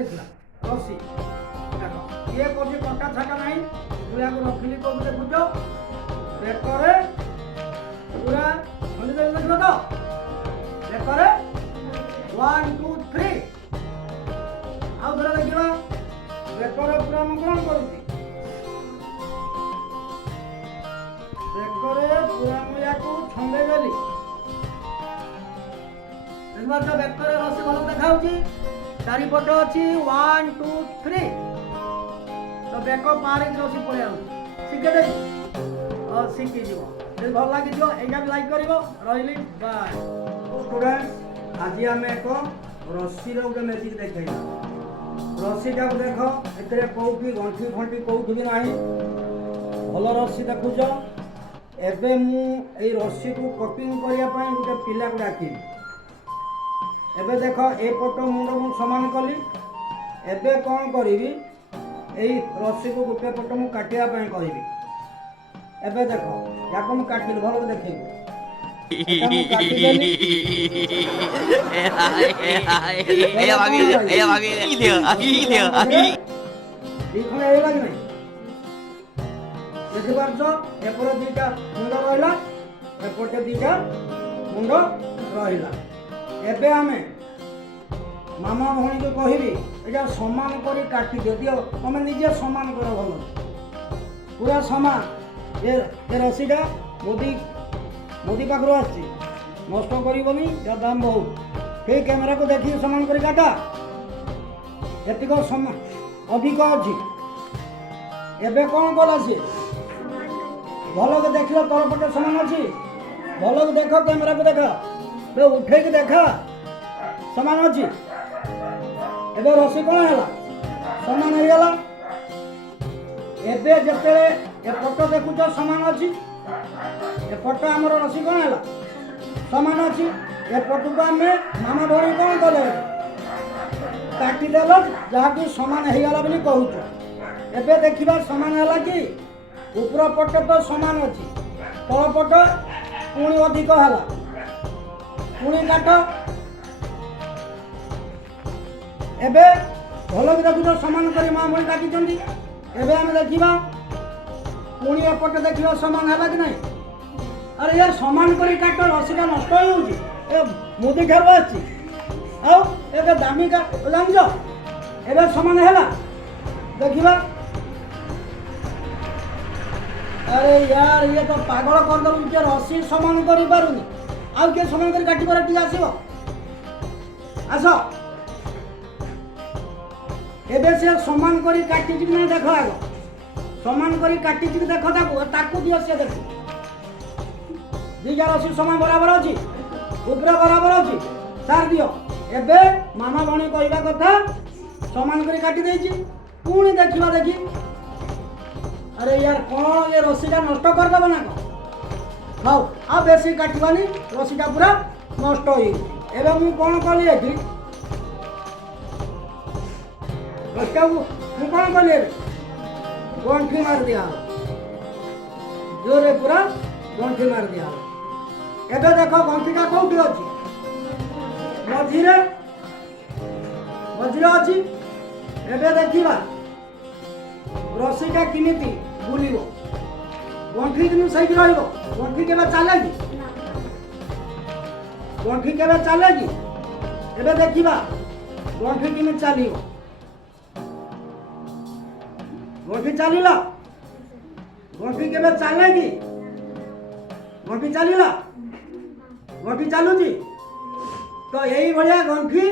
देखला रसी देखो ये कोसी कंटा छाटा नहीं तुया को रखली को देखुछ बेकरे पूरा खोली दे देखलो तो बेकरे 1 2 3 आउ धरे देखिबा बेकरे पूरा म कोन करूची बेकरे पूरा म याको छंदे देली देखबा तो बेकरे रसी भलो देखाउची चारिपट अच्छी 1 2 3 तो बेक पारे रसी पड़े शिखे दे और शिखी जीव भल लगे यहाँ लाइक कर रही बाय स्टूडेंट्स आज आम एक रसी गोटे मैजिक देखे रसी टाक देख ए कौटी गंठी फंटी कौटी भी ना भल रसी देखुच एबे मु ए रसी को कटिंग करने गोटे पिला को डाकिबी एबे देख ए पट मुंड मु समान कली एबे कौन करी एई रस्सी को गोटे पट मु काटिया पई कहबी एबे देख याको मु काटिल भलो देखिबी देखि पारछ एपरे दुईटा मुंड रहिला एपटे दुईटा मुंड रहिला एबे आमे मामा भणी को कहबी एटा समान करी काटी दियो तुम निजे समान कर भल पूरा समान ये रसीटा मोदी मोदी पाखर आसी नष्ट करनी या दाम बहुत ठीक कैमेरा को देखिए समान करी काटा एतिक समान अधिक अच्छी एबे कौन कला सी भल के देख तोर पटे समान अच्छी भल के देख कैमेरा को देख तो उठे के देखा समान अच्छी एबे रसी कौन है समान हो गला एबे जते ए फोटो देखुच समान अच्छी ए फोटो आमर रसी कौन है समान अच्छी ए फोटो को आम मामा भणी कौन कले काटिदेल जहाँकि समान हो गला बोली कहूच एबे देखा समान है कि ऊपर पटे तो समान अच्छी तल पट पुणी अधिक है पुणी काट एबे भल भी देखुच समान करी माँ भणी काटी एबे आम देखा पुणी एपटे देखा समान है कि नहीं अरे यार समान करी काट रसीटा नष्ट हो मुदी ठार आसे दामी का जान एबे समान है देखा अरे यार ये तो पागल करदे रसी समान कर पारुनी आउ किए समान कर काटी पर आसब आस एबे से समान करी काटी नहीं देख आग समान करी काटी देख ताकू दियो से देख दीजा रसी समान बराबर अच्छी ऊपर बराबर अच्छी सार दियो एबे मामा भणी कहवा कथा समान करी काटी देछि पुणी देखा देखी अरे यार कौन ये रसीटा नष्ट करदेव ना कौन हाउ आ बेसी काटवानी रसीटा पूरा नष्ट हो एबे मु कौन कली एठी रसीटा मु कौन कली गंठी मार दिया जोरे पूरा गंठी मार दिया एबे देखो गंठीटा कौटी अच्छी मझिरे मझिरे अच्छी एबे देखिबा रसीटा किमिति बुलिबो गंठी दिन सही रहिबो गंठी केबे चलेगी गंठी केबे चलेगी एबे देखिबा गंठी किमि चलिबो गंठी चलिला गंठी केबे चलेगी गंठी चलिला गंठी चलुची तो यही बढ़िया गंठी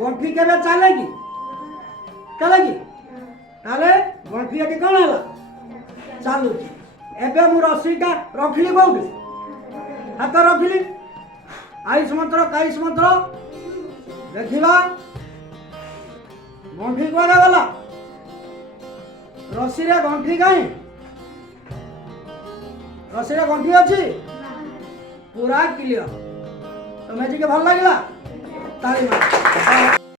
गंठी केबे चलेगी चलेगी ताले गंठी एटी कौन है चलुची एबे मु रसीटा रखिली कौटी हाथ रखिली आयुष मंत्र काईश मंत्र देखा गंठी कुआडे गला रसी रे गंठी कहीं रसी रे गंठी अच्छी पूरा क्लियर तो मैजिक भल लगे ताली मार